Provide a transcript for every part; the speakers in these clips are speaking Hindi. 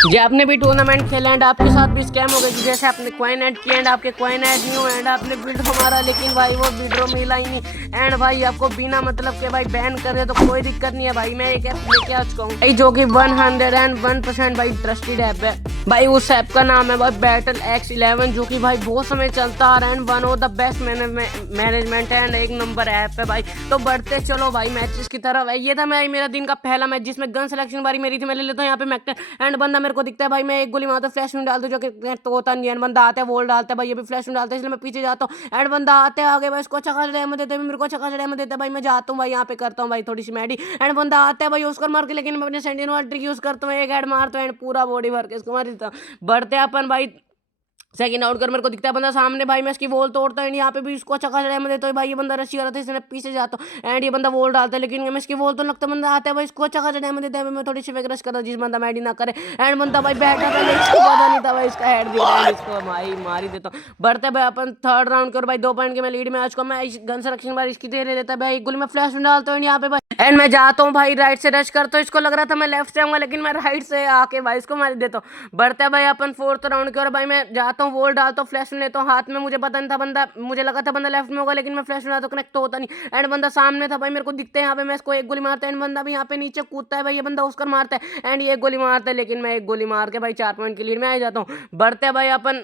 जी आपने भी टूर्नामेंट खेला एंड आपके साथ भी स्कैम हो गया कि जैसे आपने कॉइन ऐड किया एंड आपके कॉइन ऐड नहीं हुए एंड आपने विड्रॉ मारा लेकिन भाई वो विड्रॉ मिला ही नहीं एंड भाई आपको बिना मतलब के भाई बैन कर दे तो कोई दिक्कत नहीं है भाई। मैं एक ऐप लेके आ चुका हूँ भाई जो कि 101% भाई ट्रस्टेड ऐप है भाई। उस ऐप का नाम है भाई बैटल X11 जो कि भाई बहुत समय चलता आ रहा है and one of the best management है एंड एक नंबर ऐप है भाई। तो बढ़ते चलो भाई मैचेस की तरफ है। ये था मेरा दिन का पहला मैच जिसमें गन सिलेक्शन बारी मेरी थी। मैं ले लेता हूँ यहाँ पे मैक्टर एंड बंदा मेरे को दिखता है भाई। मैं एक गोली मारता हूँ फ्लैश में डाल दूँ जो कि तो होता नहीं है। बंदा आता है वोल डालता है भाई, ये भी फ्लैश में डालता है इसलिए मैं पीछे जाता हूँ एंड बंदा आते हैं आगे भाई। इसको अच्छा खासा डैमेज देते हैं, मेरे को अच्छा खासा डैमेज देता है भाई। मैं जाता हूँ भाई यहाँ पे करता हूँ भाई थोड़ी सी मैडी एंड बंदा आता है भाई उसको मार के, लेकिन मैं अपने सेंटिनल वाला ट्रिक यूज करता हूँ, एक हेड मारता हूँ एंड पूरा बॉडी भर के इसको मार देता हूँ। बढ़ते अपन भाई सेकंड आउट कर। मेरे को दिखता है बंदा सामने भाई, मैं इसकी वॉल तोड़ता हूँ यहाँ पे भी इसको अच्छा खासा डैमेज देता है भाई। ये बंदा रशी कर रहा था इसने पीछे जाता हूँ एंड ये बंदा वॉल डालता है लेकिन मैं इसकी वॉल तो लगता है बंदा आता है भाई इसको अच्छा खासा डैमेज देता है। मैं थोड़ी सी फेक रश करता हूँ जिस बंदा मैडी ना करे एंड बंदा भाई बैठा था इसको पता नहीं था भाई इसका हेड दिख रहा है, इसको भाई मार ही देता हूँ। बढ़ते भाई अपन थर्ड राउंड कर भाई 2 पॉइंट के मैं लीड में आज को। मैं गन संरक्षण बार इसकी दे लेता है भाई। एक गोली में फ्लैश में डालता हूँ यहाँ पे भाई एंड मैं जाता हूँ भाई राइट से रश करता हूँ। इसको लग रहा था मैं लेफ्ट से आऊंगा लेकिन मैं राइट से आके भाई इसको मार देता हूँ। बढ़ते भाई अपन फोर्थ राउंड के और भाई मैं जाता हूँ वॉल डालता हूँ फ्लैश में लेता हूँ हाथ में। मुझे पता नहीं था बंदा, मुझे लगा था बंदा लेफ्ट में होगा लेकिन मैं फ्लैश में डालता हूँ कनेक्ट तो होता नहीं एंड बंदा सामने था भाई। मेरे को दिखते हैं यहाँ पे, मैं इसको एक गोली मारता है एंड बंदा भी यहाँ पे नीचे कूदता है भाई। ये बंदा उसका मारता है एंड ये एक गोली मारता है लेकिन मैं एक गोली मार के भाई 4 पॉइंट की लीड में आ जाता हूँ। बढ़ते भाई अपन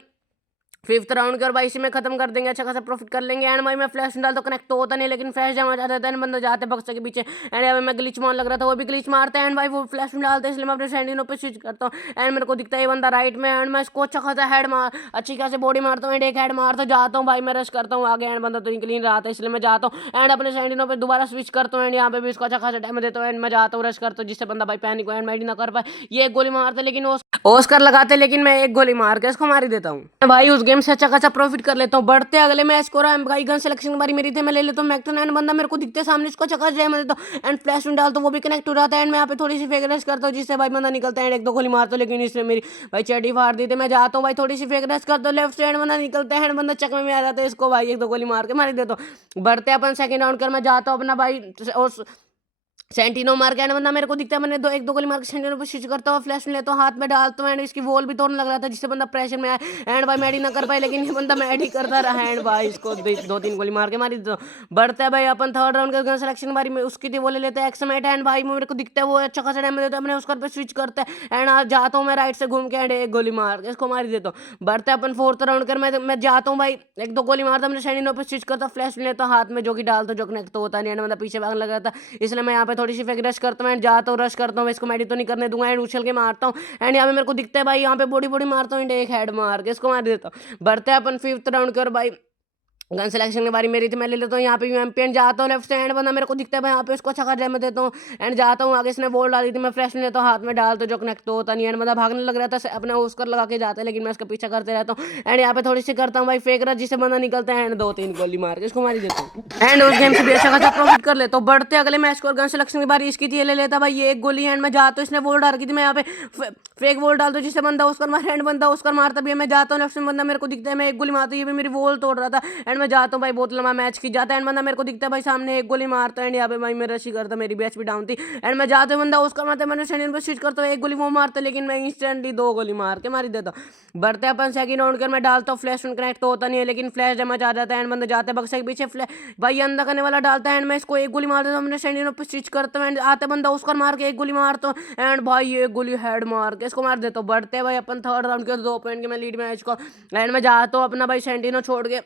फिफ्थ राउंड के और भाई इसी में खत्म कर देंगे, अच्छा खासा प्रॉफिट कर लेंगे एंड भाई मैं फ्लैश डाल तो कनेक्ट तो होता नहीं लेकिन फ्लैश जमा जाता है एंड बंदा जाते बक्से के पीछे एंड यहाँ पे मैं ग्लिच मार लग रहा था वो भी ग्लिच मारते हैं एंड भाई वो फ्लैश में डालते हैं इसलिए मैं अपने सैंडिनो पे स्विच करता हूँ एंड मेरे को दिखता है ये बंदा राइट में एंड मैं इसको अच्छा खासा हेड मार अच्छी खासी बॉडी मारता हूँ एंड एक हेड मारता जाता हूँ भाई। मैं रश करता हूँ आगे एंड बंदा तो निकल नहीं रहा था इसलिए मैं जाता हूँ एंड अपने सैंडिनो पे दोबारा स्विच करता हूँ एंड यहाँ पे भी इसको अच्छा खासा डैमेज देता हूँ एंड मैं जाता हूँ रश करता हूँ जिससे बंदा भाई पैनिक एंड मैडी ना कर पाए। ये एक गोली मारते लेकिन ओस्कर लगाते लेकिन मैं एक गोली मार के इसको मार ही देता हूँ भाई। उस गेम से अच्छा खासा प्रॉफिट कर लेता हूँ। बढ़ते अगले मैच को रहा भाई गन सिलेक्शन की बारी मेरी थी। मैं ले लेता हूँ मैक्टन एंड बंदा मेरे को दिखते सामने इसको अच्छा खासा डैमेज देता हूँ एंड फ्लैश में डालता हूँ वो भी कनेक्ट हो जाता है एंड मैं यहाँ पे थोड़ी सी फेक रेस करता हूँ जिससे भाई बंदा निकलता है एंड एक दो गोली मारता हूँ लेकिन इसने मेरी भाई चड्डी फाड़ दी थी। मैं जाता हूँ भाई थोड़ी सी फेक रेस करता हूँ लेफ्ट से एंड बंदा निकलता है एंड बंदा चकमे में आ जाता है इसको भाई एक दो गोली मार के मार देता हूँ। बढ़ते अपन सेकंड राउंड कर। मैं जाता हूँ अपना भाई सेंटिनो मार के एंड बंदा मेरे को दिखता है। मैंने एक दो गोली मार के सेंटिनो पे स्विच करता हूँ फ्लैश में लेता हूँ हाथ में डालता हूँ एंड इसकी वॉल भी तोड़ने लग रहा था जिससे बंदा प्रेशर में आया एंड भाई मैडी ना कर पाए लेकिन ये बंदा मैडी करता रहा एंड भाई इसको 2-3 गोली मार के मारी देता हूँ। बढ़ता है भाई अपन थर्ड राउंड का गन सिलेक्शन बारी में उसकी थी वो ले लेते हैं एक्समेट एंड भाई मेरे को दिखता है वो अच्छा खासा डैमेज देता है। मैंने उसका पे स्विच करता है एंड आज जाता हूँ मैं राइट से घूम के एंड एक गोली मार के इसको मार देता हूँ। बढ़ता है अपन फोर्थ राउंड कर। मैं जाता हूँ भाई एक दो गोली मारता हूँ मैंने सेंटिनो पे स्विच करता फ्लैश में लेता हूँ हाथ में जो कि डालता हूँ जो कनेक्ट तो होता नहीं एंड बंदा पीछे भागने लगा था इसलिए मैं यहाँ पे थोड़ी सी फेक रश करता हूँ एंड जाता हूँ रश करता हूँ। इसको मैडी तो नहीं करने दूंगा एंड उछल के मारता हूँ एंड यहाँ पे मेरे को दिखता है भाई यहाँ पे बॉडी बॉडी मारता हूँ एंड एक हेड मार के इसको मार देता हूँ। बढ़ते हैं अपन फिफ्थ राउंड के और भाई गन सिलेक्शन की बारी मेरी थी। मैं ले लेता हूँ यहाँ पे यूएमपी जाता हूँ लेफ्ट से एंड बंदा मेरे को दिखता है भाई यहाँ पे इसको अच्छा खासा डैमेज देता हूँ एंड जाता हूँ आगे इसने बॉल डाली थी मैं फ्लैश में लेता हूँ हाथ में डालता हूँ जो कनेक्ट तो होता नहीं एंड बंदा भागने लग रहा था अपने उसकर लगा के जाता है लेकिन मैं उसका पीछा करते रहता हूँ एंड यहाँ पे थोड़ी सी करता हूँ भाई फेक रहा जिससे बंदा निकलता है एंड 2-3 गोली मार के इसको मारी देता हूँ एंड उस गेम से भी अच्छा खासा प्रॉफिट कर लेता हूँ। बढ़ते अगले मैच को गन सिलेक्शन की बारी इसकी थी ले लेता भाई ये एक गोली एंड मैं जाता हूँ इसने बॉल डाल की थी मैं यहाँ पे फेक बॉल डालता हूँ जिससे बंदा उसका मार एंड बंदा उसका मारता भी है। मैं जाता हूँ लेफ्ट में बंदा मेरे को दिखता है मैं एक गोली मारता हूँ ये भी मेरी वॉल तोड़ रहा था एंड मैं जाता हूँ भाई बहुत लंबा मैच की जाता है एंड बंदा मेरे को दिखता है भाई सामने एक गोली मारता है एंड यहाँ पे भाई मेरा रशी करता मेरी बैच भी डाउन थी एंड मैं जाते बंदा उसका मारता है। मैंने सेकंड पे स्विच करता हूँ एक गोली वो मारता लेकिन मैं इंस्टेंटली 2 गोली मार के मारी देता हूँ। बढ़ते अपन सेकंड राउंड कर। मैं डालता हूँ फ्लैश कनेक्ट तो होता नहीं है लेकिन फ्लैश डैमेज आ जाता है एंड बंदा जाते बक्से के पीछे भाई अंदर करने वाला डालता है एंड मैं इसको एक गोली मार देता हूँ। मैंने सेकंड पे स्विच करता हूँ एंड आते बंदा उसका मार के एक गोली मारता हूँ एंड भाई एक गोली हेड मार के इसको मार देता हूँ। बढ़ते भाई अपन थर्ड राउंड के 2 पॉइंट के मैं लीड में इसको एंड मैं जाता हूँ अपना भाई सेंटिनो छोड़ के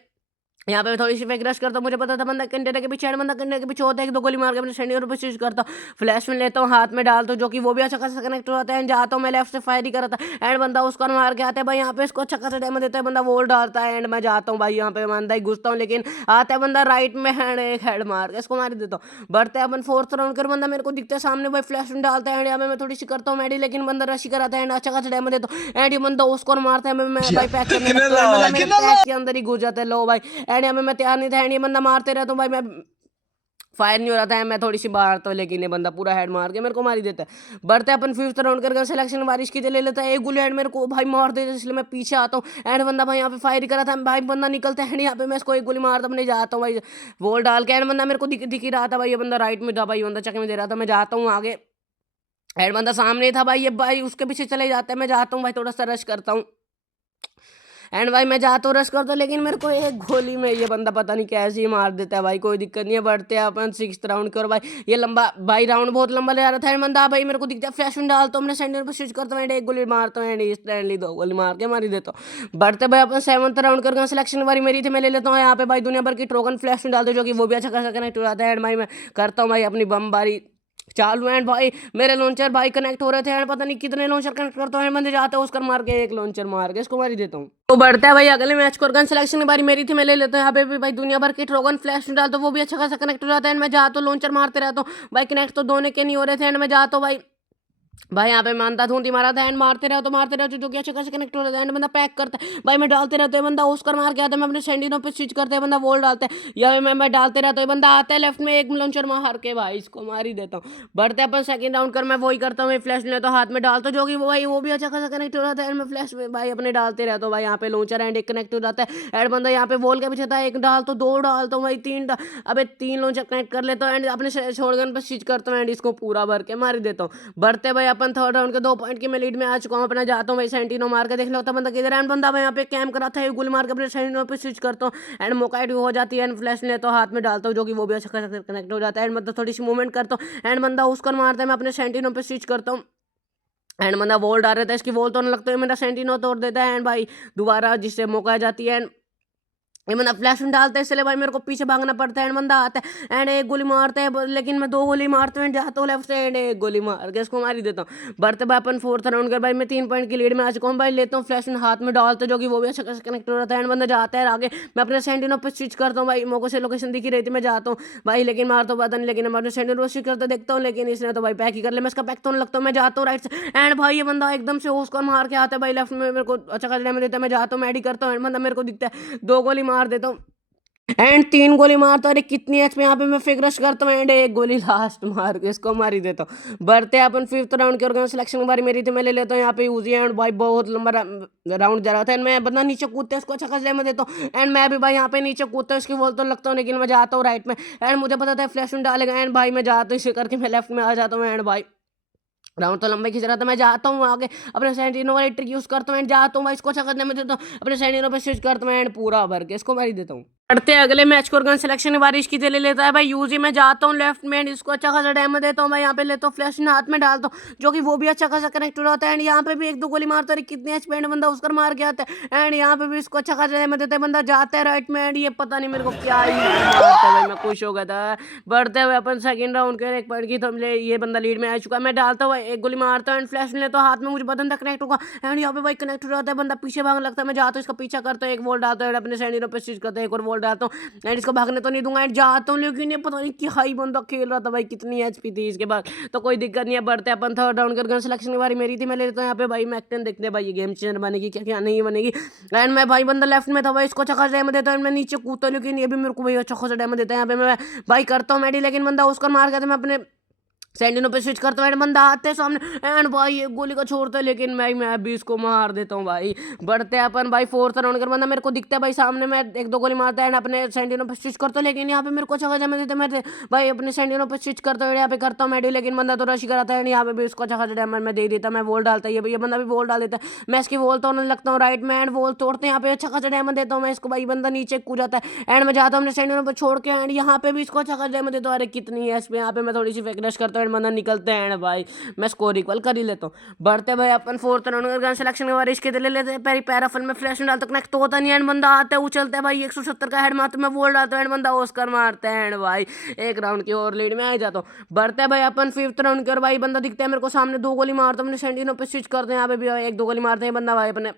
यहाँ पे थोड़ी सी फेक रश करता हूँ। मुझे पता था बंदा कंटेनर के पीछे एंड बंदा कंटेनर के पीछे होता है एक दो गोली मार के अपने सेंटिनो पे स्विच करता हूँ फ्लैश में लेता हूँ हाथ में डालता हूँ जो कि वो भी अच्छा खासा कनेक्ट हो जाता है एंड जाता हूँ मैं लेफ्ट से फायर ही कर रहा था एंड बंदा उसको मार के आता है भाई यहाँ पे इसको अच्छा खासा डैमेज देता है बंदा वोल डालता है एंड मैं जाता हूँ भाई यहाँ पे बंदा ही घुसता हूँ लेकिन आता है बंदा राइट में हैंड एक हेड मार के इसको मार देता हूँ। बढ़ते हैं अपन फोर्थ राउंड कर। बंदा मेरे को दिखता है सामने भाई फ्लैश में डालता है एंड यहाँ पे मैं थोड़ी सी करता हूँ मैडी लेकिन बंदा रशी कराता है एंड अच्छा खासा डैमेज देता हूँ एंड ये बंदा उसको मारता है मैं भाई पैक करने लगता हूँ मेरे पैक के अंदर ही घुस जाता है लो भाई एंड यहाँ पे मैं तैयार नहीं था एंड ये बंदा मारते रहता हूँ भाई। मैं फायर नहीं हो रहा था मैं थोड़ी सी बाहर तो लेकिन ये बंदा पूरा हेड मार के मेरे को मारी देता है। बढ़ते अपन फिफ्थ राउंड कर सिलेक्शन बारिश की ले लेता है एक गोली हेड मेरे को भाई मार देता है इसलिए मैं पीछे आता हूँ एंड बंदा भाई यहाँ पे फायर करा था भाई बंदा निकलता है यहाँ पे मैं इसको एक गोली मारता अपने जाता हूँ भाई वॉल डाल के एंड बंदा मेरे को दिख ही रहा था भाई ये बंदा राइट में था भाई बंदा चक्के में दे रहा था। मैं जाता हूँ आगे एंड बंदा सामने ही था भाई, ये भाई उसके पीछे चले जाते हैं, मैं जाता हूँ भाई थोड़ा सा रश करता हूँ। एंड भाई मैं जाता हूँ रश करता हूँ, लेकिन मेरे को एक गोली में ये बंदा पता नहीं कैसे ही मार देता है भाई। कोई दिक्कत नहीं है, बढ़ते हैं अपन 6th राउंड के। और भाई ये लंबा भाई राउंड बहुत लंबा ले जा रहा था। एंड बंदा भाई मेरे को दिखता है, फ्लैश में डालता हूँ, अपने सेंटर पर स्विच करता हूँ एंड एक गोली मारता हूँ एंड इंस्टेंटली 2 गोली मार के मार ही देता हूँ। बढ़ते भाई अपन 7th राउंड कर गए। सिलेक्शन बारी मेरी थी, मैं ले लेता हूँ यहाँ पे भाई दुनिया भर की ट्रोगन फ्लैश में डालते, जो कि वो भी अच्छा खासा कनेक्ट हो जाता है। एंड भाई मैं करता हूँ भाई अपनी बम बारी चालू। एंड भाई मेरे लॉन्चर भाई कनेक्ट हो रहे थे, एंड पता नहीं कितने लॉन्चर कनेक्ट करता हूँ। बंदे जाते हैं उसकर मार के, एक लॉन्चर मार के इसको मार ही देता हूँ। तो बढ़ता है भाई अगले मैच को। गन सिलेक्शन की बारी मेरी थी, मैं ले लेता हूँ यहाँ पे भी भाई दुनिया भर की ट्रोगन फ्लैश डाल, तो वो भी अच्छा खासा कनेक्ट हो जाता है। एंड मैं जाता हूँ लॉन्चर मारते रहता हूँ भाई, कनेक्ट तो दोनों के नहीं हो रहे थे। एंड मैं जाता हूँ भाई यहाँ पे मानता धूंधी मारा था। एंड मारते रहो तो मारते रहो, जो कि अच्छा खासा कनेक्ट हो रहा है। एंड बंदा पैक करता है भाई, मैं डालते रहते हैं, बंदा उसकर मार के आता है, मैं अपने सेंडिनो पे स्विच करते हैं, बंदा वोल डालता है या मैं डालते रहता हूँ, बंदा आता है लेफ्ट में, एक लॉन्चर मार के भाई इसको मार ही देता हूँ। बढ़ते अपन सेकंड राउंड कर, मैं वही करता हूँ, फ्लैश लेता हूँ हाथ में डालता हूँ, जो कि वो भी अच्छा खासा कनेक्ट हो रहा है। एंड मैं फ्लैश भाई अपने डालते रहता हूँ भाई, यहाँ पे लॉन्चर एंड एक कनेक्ट हो जाता है। एंड बंदा यहाँ पे वॉल के पीछे था, एक डाल तो दो डालता हूँ भाई, अबे 3 लॉन्चर कनेक्ट कर लेता हूँ एंड अपने शॉटगन पे स्विच करता हूँ एंड इसको पूरा भर के मार ही देता हूँ। बढ़ते भाई अपन थर्ड राउंड के 2 पॉइंट की मैं लीड में आ चुका हूँ। अपना जाता हूँ भाई सेंटिनो मार के, देख लो होता बंदा किधर है। एंड बंदा भाई यहाँ पे कैम करा था, गोली मार के अपने सेंटिनो पे स्विच करता हूँ एंड मोकाइट हो जाती है। एंड फ्लैश लेता हूँ हाथ में डालता हूँ, जो कि वो भी अच्छा खासा कनेक्ट हो जाता है। एंड मतलब थोड़ी सी मूवमेंट करता हूँ एंड बंदा उसको मारता है, मैं अपने सेंटिनो पे स्विच करता हूँ एंड बंदा वॉल डाल रहा था, इसकी वॉल तोड़ने लगता है, मेरा सेंटिनो तोड़ देता है एंड भाई दोबारा जिससे मौका आ जाती है। एंड ये बंदा फ्लैश में डालता है, इसलिए भाई मेरे को पीछे भागना पड़ता है। एंड बंदा आता है एंड एक गोली मारता है, लेकिन मैं 2 गोली मारता हूँ, जाता हूँ लेफ्ट से एंड एक गोली मार के इसको मार ही देता हूँ। बढ़ते भाई अपन फोर्थ राउंड कर, भाई मैं 3 पॉइंट की लीड में आ चुका हूँ भाई। लेता हूँ फ्लैश में हाथ में डालता, जो कि वो भी अच्छा खासा कनेक्ट हो रहा था। एंड बंदा जाता है आगे, मैं अपने सेंटिनो पे स्विच करता हूँ भाई, मौके से लोकेशन दिखी रही थी, मैं जाता हूँ भाई, लेकिन मार तो पता नहीं, लेकिन मैं अपने सेंटिनो पे स्विच करता देखता हूँ, लेकिन इसने तो भाई पैक ही कर लिया। मैं इसका पैक तो नहीं लगता हूँ, मैं जाता हूँ राइट से एंड भाई ये बंदा एकदम से उसको मार के आता है भाई लेफ्ट में, मेरे को अच्छा खासा डैमेज देता है। मैं जाता हूँ मेडी करता हूँ एंड बंदा मेरे को दिखता है, 2 गोली मार देता हूँ एंड 3 गोली मारता हूँ। अरे कितनी एचपी यहाँ पे मैं फिगरश करता हूँ एंड एक गोली लास्ट मार के इसको मार ही देता हूँ। बढ़ते हैं अपन फिफ्थ राउंड के। और सिलेक्शन की बारी मेरी थी, मैं ले लेता हूँ यहाँ पे यूजी एंड भाई बहुत लंबा राउंड जा रहा था एंड मैं बंदा नीचे कूदते इसको अच्छा खासा डैमेज देता हूँ। एंड मैं भी भाई यहाँ पे नीचे कूदता हूँ, इसकी बोल तो लगता हूँ, लेकिन मैं जाता हूँ राइट में एंड मुझे पता था फ्लैश में डालेगा। एंड भाई मैं जाता हूँ इसे करके, मैं लेफ्ट में आ जाता हूँ एंड भाई राउंड तो लंबे खींच रहा था। मैं जाता हूँ आगे, अपने सेंटिनो वाली ट्रिक यूज करता हूँ एंड जाता हूँ भाई इसको अच्छा करने में देता हूँ, अपने सेंटिनो पे स्विच करता हूँ एंड पूरा भर के इसको मार ही देता हूँ। पढ़ते हैं अगले मैच को। गन सिलेक्शन बारिश की ले लेता है भाई यूजी, मैं जाता हूँ लेफ्ट में एंड इसको अच्छा खासा डैमेज देता हूँ भाई, यहाँ पे लेता हूँ फ्लैश हाथ में डालता हूँ, जो कि वो भी अच्छा खासा कनेक्ट हो जाता है। एंड यहाँ पे भी 1-2 गोली मारता है, कितने एचपी एंड बंदा उसकर मार के आता है एंड यहाँ पे भी इसको अच्छा खासा डैमेज देता है, बंदा जाता है राइट में एंड ये पता नहीं मेरे को क्या ही मारता है भाई, मैं खुश हो गया था। बढ़ते हुए अपन सेकंड राउंड के 1 पॉइंट की, तो ये बंदा लीड में आ चुका है। मैं डालता हूँ 1 गोली मारता हूँ एंड फ्लैश में लेता हूँ हाथ में, मुझे बटन तक कनेक्ट होगा एंड यहाँ पे भाई कनेक्ट हो जाता है, बंदा पीछे भागने लगता है। मैं जाता हूँ इसका पीछा करता हूँ, एक वोल्ट डालता हूँ अपने सैंडिनो पे स्विच करता हूँ, एक और वोल्ट डालता हूँ एंड इसको भागने तो नहीं दूंगा एंड जाता हूँ, लेकिन ये पता नहीं क्या ही बंदा खेल रहा था भाई, कितनी एचपी थी इसके बाद, तो कोई दिक्कत नहीं है। बढ़ते अपन थर्ड राउंड कर। गन सिलेक्शन की बारी मेरी थी, मैं ले लेता हूँ यहाँ पे भाई मैकटेन, देखते हैं भाई ये गेम चेंजर बनेगी क्या क्या नहीं बनेगी। एंड मैं भाई बंदा लेफ्ट में था भाई, इसको अच्छा खासा डैमेज देता हूँ, मैं नीचे कूदता हूँ, लेकिन ये भी मेरे को भाई अच्छा खासा डैमेज देता है। यहाँ पे मैं भाई करता हूँ मेडी, लेकिन बंदा उसको मार गया था, मैं अपने सेंटिनो पे स्विच करता हूँ एंड बंदा आते हैं सामने एंड भाई एक गोली का छोड़ता है, लेकिन मैं भी इसको मार देता हूँ भाई। बढ़ते हैं अपन भाई फोर्थ राउंड कर। बंदा मेरे को दिखता है भाई सामने, मैं 1-2 गोली मारता है एंड अपने सेंटिनो पे स्विच करता हूँ, लेकिन यहाँ पे मेरे को अच्छा खासा डैमेज देता है। मैं भाई अपने सेंटिनो पे स्विच करता हूँ, यहाँ पे करता हूँ मेडी, लेकिन बंदा तो रश कराता है एंड यहाँ पे भी उसको अच्छा खासा डैमेज मैं दे देता, मैं वोल डालता है, ये बंदा भी वोल डाल देता है, मैं इसकी वोल तोड़ने लगता हूँ राइट में एंड वोल तोड़ते हैं, यहाँ पे अच्छा खासा डैमेज देता हूँ मैं इसको भाई, बंदा नीचे कूद जाता है एंड मैं जाता हूँ अपने सेंटिनो पे छोड़ के एंड यहाँ पे भी इसको अच्छा खासा डैमेज देता हूँ। अरे कितनी है इसमें, यहाँ पे मैं थोड़ी सी फेक रश करता हूँ एंड बंदा निकलते हैं एंड भाई मैं स्कोर इक्वल कर ही लेता हूँ। बढ़ते भाई अपन फोर्थ राउंड गन सिलेक्शन के बाद इसके ले लेते हैं पेरी पैराफल में फ्लैश डालता, कनेक्ट तो होता नहीं एंड बंदा आता है उछलता है भाई, 170 का हेड मारता, मैं वोल डालता हूँ एंड बंदा ओस्कर मारता है एंड भाई एक राउंड की और लीड में आ जाता हूँ। बढ़ते भाई अपन फिफ्थ राउंड के। और भाई बंदा दिखता है मेरे को सामने, 2 गोली मारता हूँ, अपने सेंटिनो पे स्विच करते हैं, यहाँ पे भी 1-2 गोली मारते हैं बंदा भाई अपने,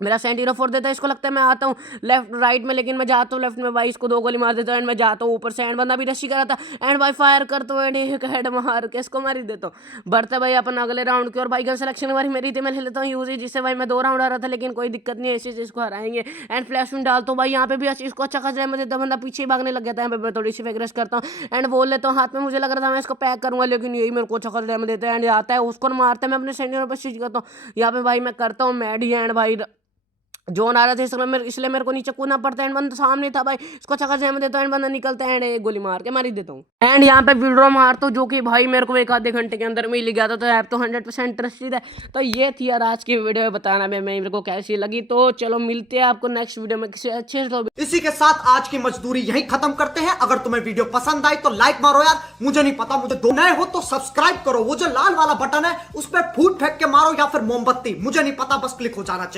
मेरा सेंटिनो फोड़ देता है, इसको लगता है मैं आता हूँ लेफ्ट राइट में, लेकिन मैं जाता हूँ लेफ्ट में भाई, इसको 2 गोली मार देता हूँ एंड मैं जाता हूँ ऊपर से एंड बंदा भी रशी करा था एंड भाई फायर करता हूँ एंड एक हेड मार के इसको मार ही देता हूँ। बढ़ते भाई अपन अगले राउंड की। और भाई गन सिलेक्शन बारी मेरी थी, मैं ले लेता हूँ यूजी, जिससे भाई मैं 2 राउंड आ रहा था, लेकिन कोई दिक्कत नहीं है, इसी चीज को हराएंगे एंड फ्लैश में डालता हूँ भाई, यहाँ पे भी इसको अच्छा खासा डैमेज देता, बंदा पीछे भागने लग गया था, यहाँ पे मैं थोड़ी सी फेग्रेस करता हूँ एंड बोल लेता हूँ हाथ में, मुझे लग रहा था मैं इसको पैक करूंगा, लेकिन यही मेरे को अच्छा खासा डैमेज देता है एंड आता है उसको मारता है, मैं अपने सेंटिनो पे स्विच करता हूँ, यहाँ पे भाई मैं करता हूँ मैडी एंड भाई जोन आ रहा था इसलिए मेरे को नीचे कूदना पड़ता है। एंड बंदा सामने था भाई, इसको चक्कर से मैं देता हूँ, एंड बंदा निकलता है एंड एक गोली मार के मार ही देता हूँ। एंड यहाँ पे विड्रो मारता हूँ, जो कि भाई मेरे को 1 आधे घंटे के अंदर मिल गया था। तो ऐप तो 100% इंटरेस्टेड है। तो ये थी यार आज की वीडियो, बताना मेरे को कैसी लगी। तो चलो मिलते हैं आपको नेक्स्ट वीडियो में किसी अच्छे से। इसी के साथ आज की मजदूरी यहीं खत्म करते हैं। अगर तुम्हें वीडियो पसंद आई तो लाइक मारो यार, मुझे नहीं पता, मुझे दो नए हो तो सब्सक्राइब करो, वो जो लाल वाला बटन है उस पर फूट फेंक के मारो या फिर मोमबत्ती, मुझे नहीं पता, बस क्लिक हो जाना चाहिए।